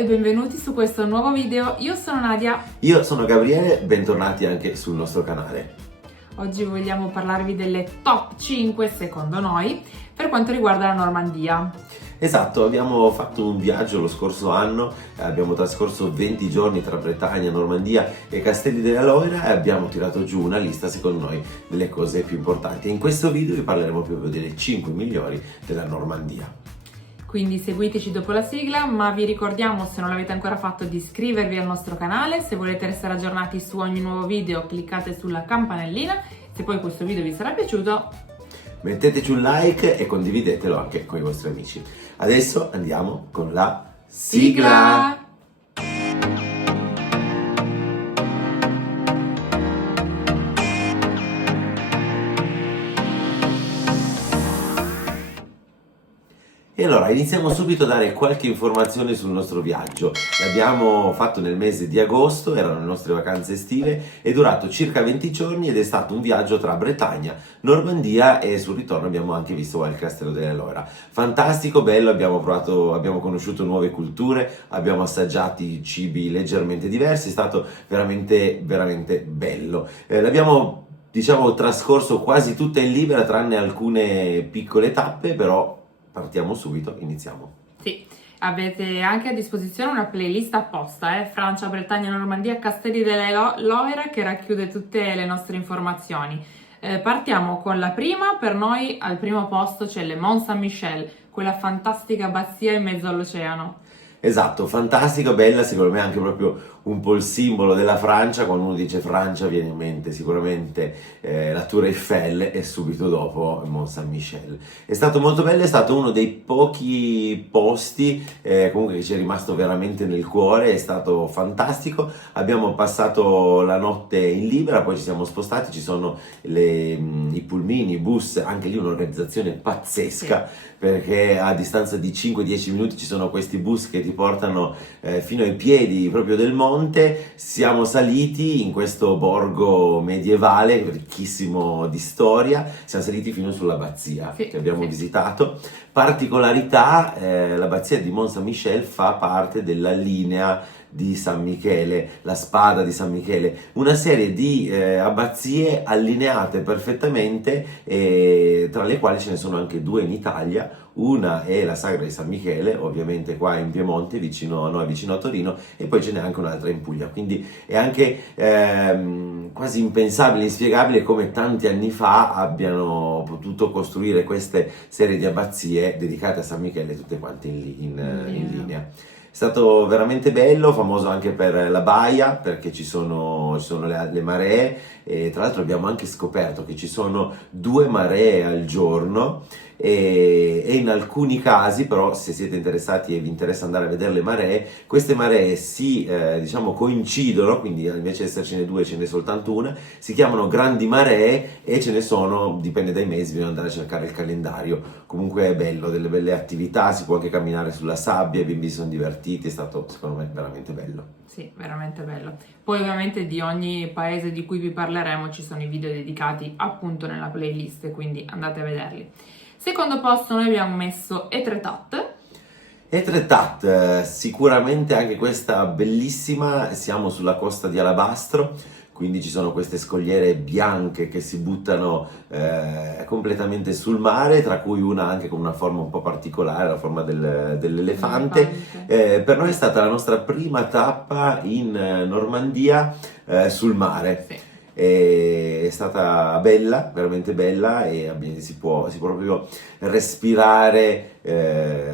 e benvenuti su questo nuovo video. Io sono Nadia. Io sono Gabriele, bentornati anche sul nostro canale. Oggi vogliamo parlarvi delle top 5 secondo noi per quanto riguarda la Normandia. Esatto, abbiamo fatto un viaggio lo scorso anno, abbiamo trascorso 20 giorni tra Bretagna, Normandia e Castelli della Loira e abbiamo tirato giù una lista secondo noi delle cose più importanti. E in questo video vi parleremo proprio delle 5 migliori della Normandia. Quindi seguiteci dopo la sigla, ma vi ricordiamo, se non l'avete ancora fatto, di iscrivervi al nostro canale. Se volete restare aggiornati su ogni nuovo video, cliccate sulla campanellina. Se poi questo video vi sarà piaciuto, metteteci un like e condividetelo anche con i vostri amici. Adesso andiamo con la sigla! E allora iniziamo subito a dare qualche informazione sul nostro viaggio. L'abbiamo fatto nel mese di agosto, erano le nostre vacanze estive, è durato circa 20 giorni ed è stato un viaggio tra Bretagna, Normandia e sul ritorno abbiamo anche visto il Castello della Loira. Fantastico, bello, abbiamo conosciuto nuove culture, abbiamo assaggiato cibi leggermente diversi, è stato veramente bello. L'abbiamo trascorso quasi tutta in libera tranne alcune piccole tappe, però partiamo subito, iniziamo. Sì, avete anche a disposizione una playlist apposta, Francia, Bretagna, Normandia, Castelli della Loira, che racchiude tutte le nostre informazioni. Partiamo con la prima. Per noi al primo posto c'è Le Mont Saint-Michel, quella fantastica abbazia in mezzo all'oceano. Esatto, fantastica, bella, secondo me anche proprio un po' il simbolo della Francia. Quando uno dice Francia viene in mente sicuramente la Tour Eiffel e subito dopo Mont Saint-Michel. È stato molto bello, è stato uno dei pochi posti comunque che ci è rimasto veramente nel cuore, è stato fantastico. Abbiamo passato la notte in libera, poi ci siamo spostati, ci sono i pulmini, i bus, anche lì un'organizzazione pazzesca, sì, perché a distanza di 5-10 minuti ci sono questi bus che ti portano fino ai piedi proprio del monte. Siamo saliti in questo borgo medievale ricchissimo di storia, siamo saliti fino sull'abbazia, sì, che abbiamo visitato. Particolarità, l'abbazia di Mont Saint-Michel fa parte della linea di San Michele, la spada di San Michele, una serie di abbazie allineate perfettamente, tra le quali ce ne sono anche due in Italia. Una è la Sagra di San Michele, ovviamente qua in Piemonte, vicino a noi, vicino a Torino, e poi ce n'è anche un'altra in Puglia. Quindi è anche quasi impensabile, inspiegabile come tanti anni fa abbiano potuto costruire queste serie di abbazie dedicate a San Michele, tutte quante in linea. È stato veramente bello, famoso anche per la baia, perché ci sono le maree, e tra l'altro abbiamo anche scoperto che ci sono 2 maree al giorno, e in alcuni casi, però, se siete interessati e vi interessa andare a vedere le maree, queste maree si coincidono, quindi invece di essercene 2 ce n'è soltanto una, si chiamano grandi maree e ce ne sono, dipende dai mesi, bisogna andare a cercare il calendario. Comunque è bello, delle belle attività, si può anche camminare sulla sabbia, i bimbi sono divertiti, è stato secondo me veramente bello. Sì, veramente bello. Poi ovviamente di ogni paese di cui vi parleremo ci sono i video dedicati appunto nella playlist, quindi andate a vederli. Secondo posto noi abbiamo messo Etretat. Etretat, sicuramente anche questa bellissima, siamo sulla costa di Alabastro, quindi ci sono queste scogliere bianche che si buttano completamente sul mare, tra cui una anche con una forma un po' particolare, la forma dell'elefante. Per noi è stata la nostra prima tappa in Normandia sul mare. Sì. È stata bella, veramente bella, e si può proprio respirare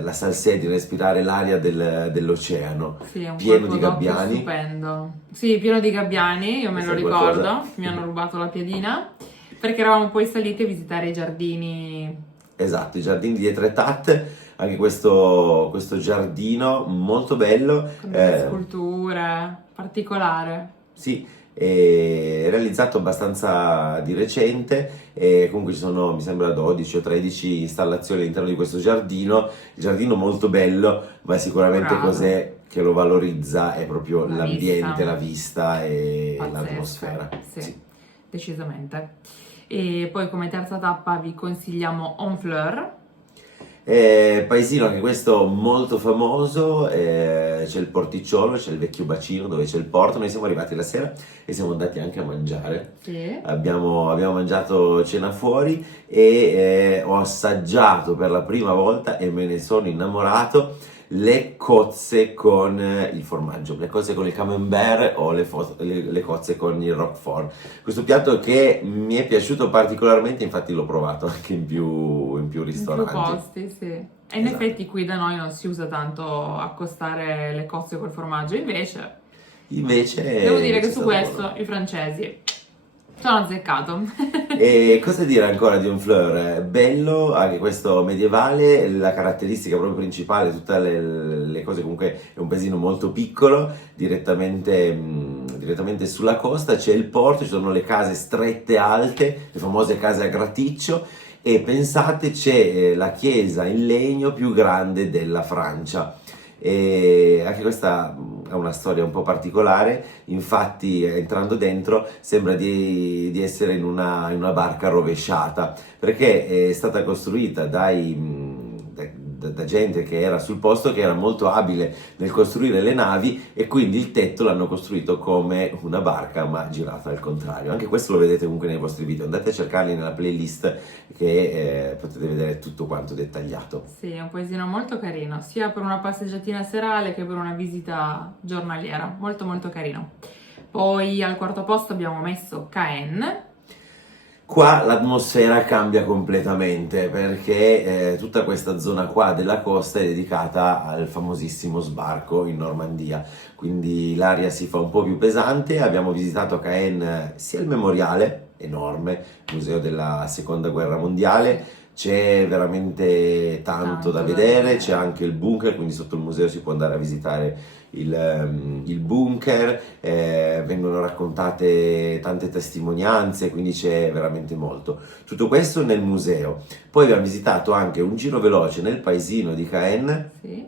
la salsedine, respirare l'aria dell'oceano, sì, un pieno di gabbiani. Stupendo. Sì, pieno di gabbiani, io me lo ricordo, mi hanno rubato la piadina, perché eravamo poi saliti a visitare i giardini. Esatto, i giardini di Etretat, anche questo giardino molto bello. Con delle sculture, particolare. Sì, è realizzato abbastanza di recente, e comunque ci sono, mi sembra, 12 o 13 installazioni all'interno di questo giardino. Il giardino molto bello, ma sicuramente cos'è che lo valorizza è proprio l'ambiente, la vista e l'atmosfera. Sì, decisamente. E poi come terza tappa vi consigliamo Honfleur. Paesino anche questo molto famoso, c'è il porticciolo, c'è il vecchio bacino dove c'è il porto. Noi siamo arrivati la sera e siamo andati anche a mangiare. Sì. Abbiamo mangiato cena fuori e ho assaggiato per la prima volta e me ne sono innamorato le cozze con il formaggio, le cozze con il camembert o le cozze con il roquefort. Questo piatto che mi è piaciuto particolarmente, infatti l'ho provato anche in più In più ristoranti. posti, sì. E in Esatto. effetti qui da noi non si usa tanto accostare le cozze col formaggio, invece Invece devo dire invece che è su stato questo buono. i francesi ci hanno azzeccato. E cosa dire ancora di Honfleur? Bello, anche questo medievale, la caratteristica proprio principale, tutte le cose, comunque è un paesino molto piccolo, direttamente sulla costa, c'è il porto, ci sono le case strette alte, le famose case a graticcio, e pensate c'è la chiesa in legno più grande della Francia. E anche questa ha una storia un po' particolare, infatti entrando dentro sembra di essere in una barca rovesciata, perché è stata costruita da gente che era sul posto, che era molto abile nel costruire le navi, e quindi il tetto l'hanno costruito come una barca ma girata al contrario. Anche questo lo vedete comunque nei vostri video, andate a cercarli nella playlist che potete vedere tutto quanto dettagliato. Sì, è un paesino molto carino, sia per una passeggiatina serale che per una visita giornaliera, molto carino. Poi al quarto posto abbiamo messo Caen. Qua l'atmosfera cambia completamente perché tutta questa zona qua della costa è dedicata al famosissimo sbarco in Normandia, quindi l'aria si fa un po' più pesante. Abbiamo visitato a Caen sia il memoriale, enorme, museo della seconda guerra mondiale, c'è veramente tanto da vedere, c'è anche il bunker, quindi sotto il museo si può andare a visitare il bunker, vengono raccontate tante testimonianze, quindi c'è veramente molto. Tutto questo nel museo. Poi abbiamo visitato anche un giro veloce nel paesino di Caen, Sì.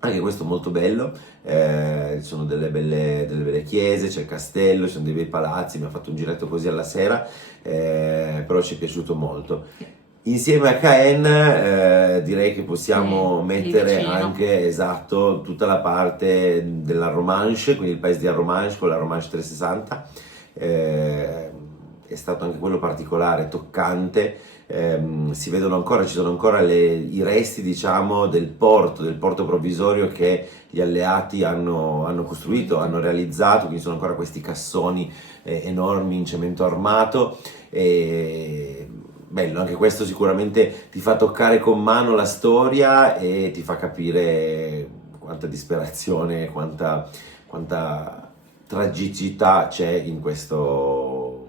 anche questo molto bello, ci sono delle belle chiese, c'è il castello, ci sono dei bei palazzi, abbiamo fatto un giretto così alla sera, però ci è piaciuto molto. Insieme a Caen direi che possiamo Sì, mettere lì vicino. anche, esatto, tutta la parte della Romanche, quindi il paese di Arromanches con la Romanche 360. È stato anche quello particolare, toccante. Si vedono ancora, ci sono ancora i resti, diciamo, del porto provvisorio che gli alleati hanno costruito, hanno realizzato, quindi sono ancora questi cassoni enormi in cemento armato. Bello, anche questo sicuramente ti fa toccare con mano la storia e ti fa capire quanta disperazione, quanta tragicità c'è in questo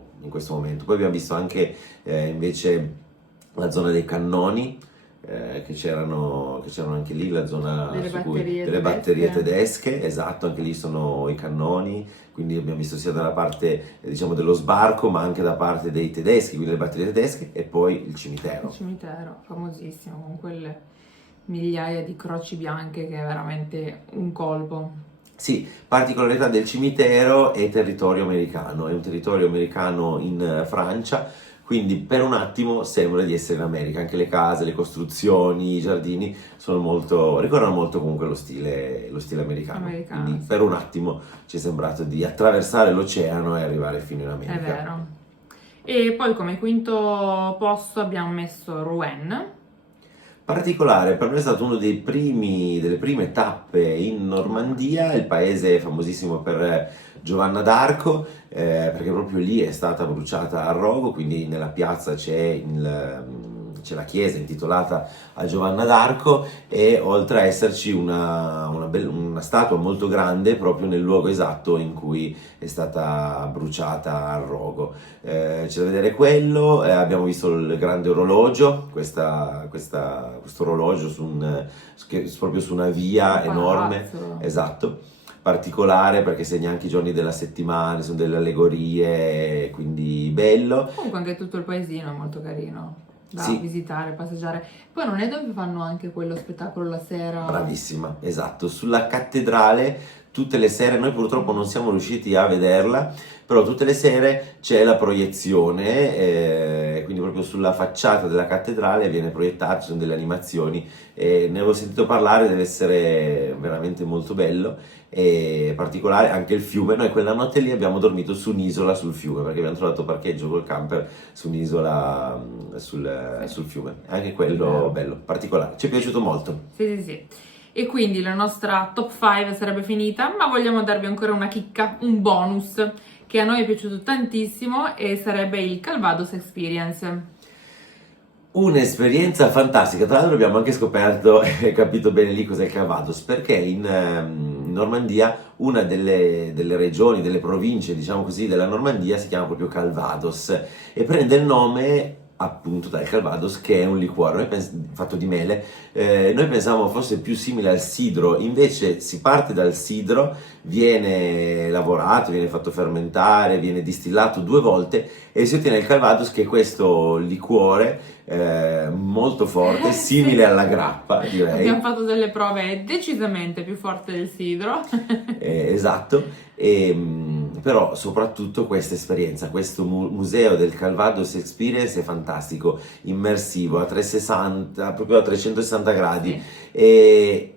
momento. Poi abbiamo visto anche invece la zona dei cannoni, che c'erano anche lì, la zona delle batterie tedesche, esatto, anche lì sono i cannoni, quindi abbiamo visto sia dalla parte diciamo dello sbarco ma anche da parte dei tedeschi, quindi le batterie tedesche, e poi il cimitero. Il cimitero, famosissimo, con quelle migliaia di croci bianche che è veramente un colpo. Sì, particolarità del cimitero è territorio americano, è un territorio americano in Francia, quindi per un attimo sembra di essere in America, anche le case, le costruzioni, i giardini ricordano molto comunque lo stile americano. Quindi Sì. per un attimo ci è sembrato di attraversare l'oceano e arrivare fino in America. È vero. E poi come quinto posto abbiamo messo Rouen. Particolare, per me è stato uno delle prime tappe in Normandia, il paese famosissimo per Giovanna d'Arco, perché proprio lì è stata bruciata a rogo, quindi nella piazza c'è la chiesa intitolata a Giovanna d'Arco, e oltre a esserci una statua molto grande proprio nel luogo esatto in cui è stata bruciata a rogo. C'è da vedere quello, abbiamo visto il grande orologio, questo orologio proprio su una via enorme, esatto, particolare perché segna anche i giorni della settimana, sono delle allegorie, quindi bello. Comunque anche tutto il paesino è molto carino da Sì. visitare, passeggiare. Poi non è dove fanno anche quello spettacolo la sera? Bravissima, esatto, sulla cattedrale tutte le sere, noi purtroppo non siamo riusciti a vederla, però tutte le sere c'è la proiezione, quindi proprio sulla facciata della cattedrale viene proiettato, ci sono delle animazioni, e ne avevo sentito parlare, deve essere veramente molto bello e particolare. Anche il fiume, noi quella notte lì abbiamo dormito su un'isola sul fiume, perché abbiamo trovato parcheggio col camper su un'isola sul fiume, anche quello bello, particolare, ci è piaciuto molto. Sì, sì, sì. E quindi la nostra top 5 sarebbe finita, ma vogliamo darvi ancora una chicca, un bonus, che a noi è piaciuto tantissimo e sarebbe il Calvados Experience. Un'esperienza fantastica, tra l'altro abbiamo anche scoperto e capito bene lì cos'è il Calvados, perché in Normandia una delle regioni, delle province, diciamo così, della Normandia si chiama proprio Calvados e prende il nome appunto dal Calvados, che è un liquore fatto di mele. Noi pensavamo fosse più simile al sidro, invece si parte dal sidro, viene lavorato, viene fatto fermentare, viene distillato 2 volte e si ottiene il Calvados, che è questo liquore molto forte, simile alla grappa, direi. Abbiamo fatto delle prove decisamente più forti del sidro. Esatto, però soprattutto questa esperienza, questo museo del Calvados Experience è fantastico, immersivo, a 360, proprio a 360 gradi, Sì. e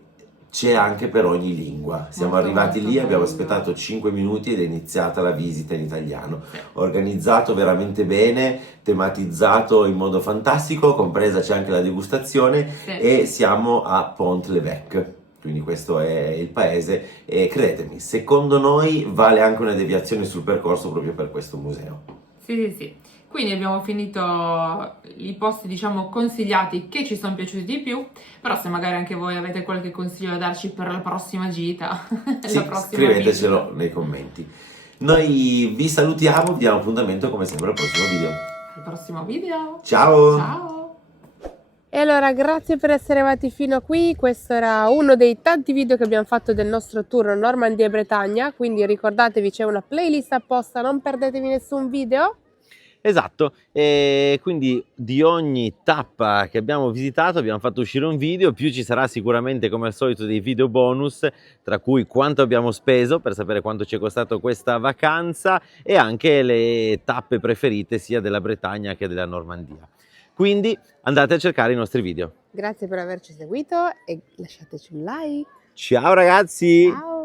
c'è anche per ogni lingua. Siamo Molto, arrivati molto lì, abbiamo bello. aspettato 5 minuti ed è iniziata la visita in italiano. Sì. Organizzato veramente bene, tematizzato in modo fantastico, compresa c'è anche la degustazione, Sì. e siamo a Pont-l'Évêque. Quindi questo è il paese e credetemi, secondo noi vale anche una deviazione sul percorso proprio per questo museo. Sì, sì, sì. Quindi abbiamo finito i posti, diciamo, consigliati che ci sono piaciuti di più, però se magari anche voi avete qualche consiglio da darci per la prossima gita, Sì, la prossima scrivetecelo visita. nei commenti. Noi vi salutiamo, vi diamo appuntamento come sempre al prossimo video. Al prossimo video. Ciao! Ciao! E allora, grazie per essere arrivati fino a qui. Questo era uno dei tanti video che abbiamo fatto del nostro tour Normandia e Bretagna, quindi ricordatevi, c'è una playlist apposta, non perdetevi nessun video. Esatto, e quindi di ogni tappa che abbiamo visitato abbiamo fatto uscire un video, più ci sarà sicuramente come al solito dei video bonus, tra cui quanto abbiamo speso per sapere quanto ci è costato questa vacanza e anche le tappe preferite sia della Bretagna che della Normandia. Quindi andate a cercare i nostri video. Grazie per averci seguito e lasciateci un like. Ciao ragazzi! Ciao!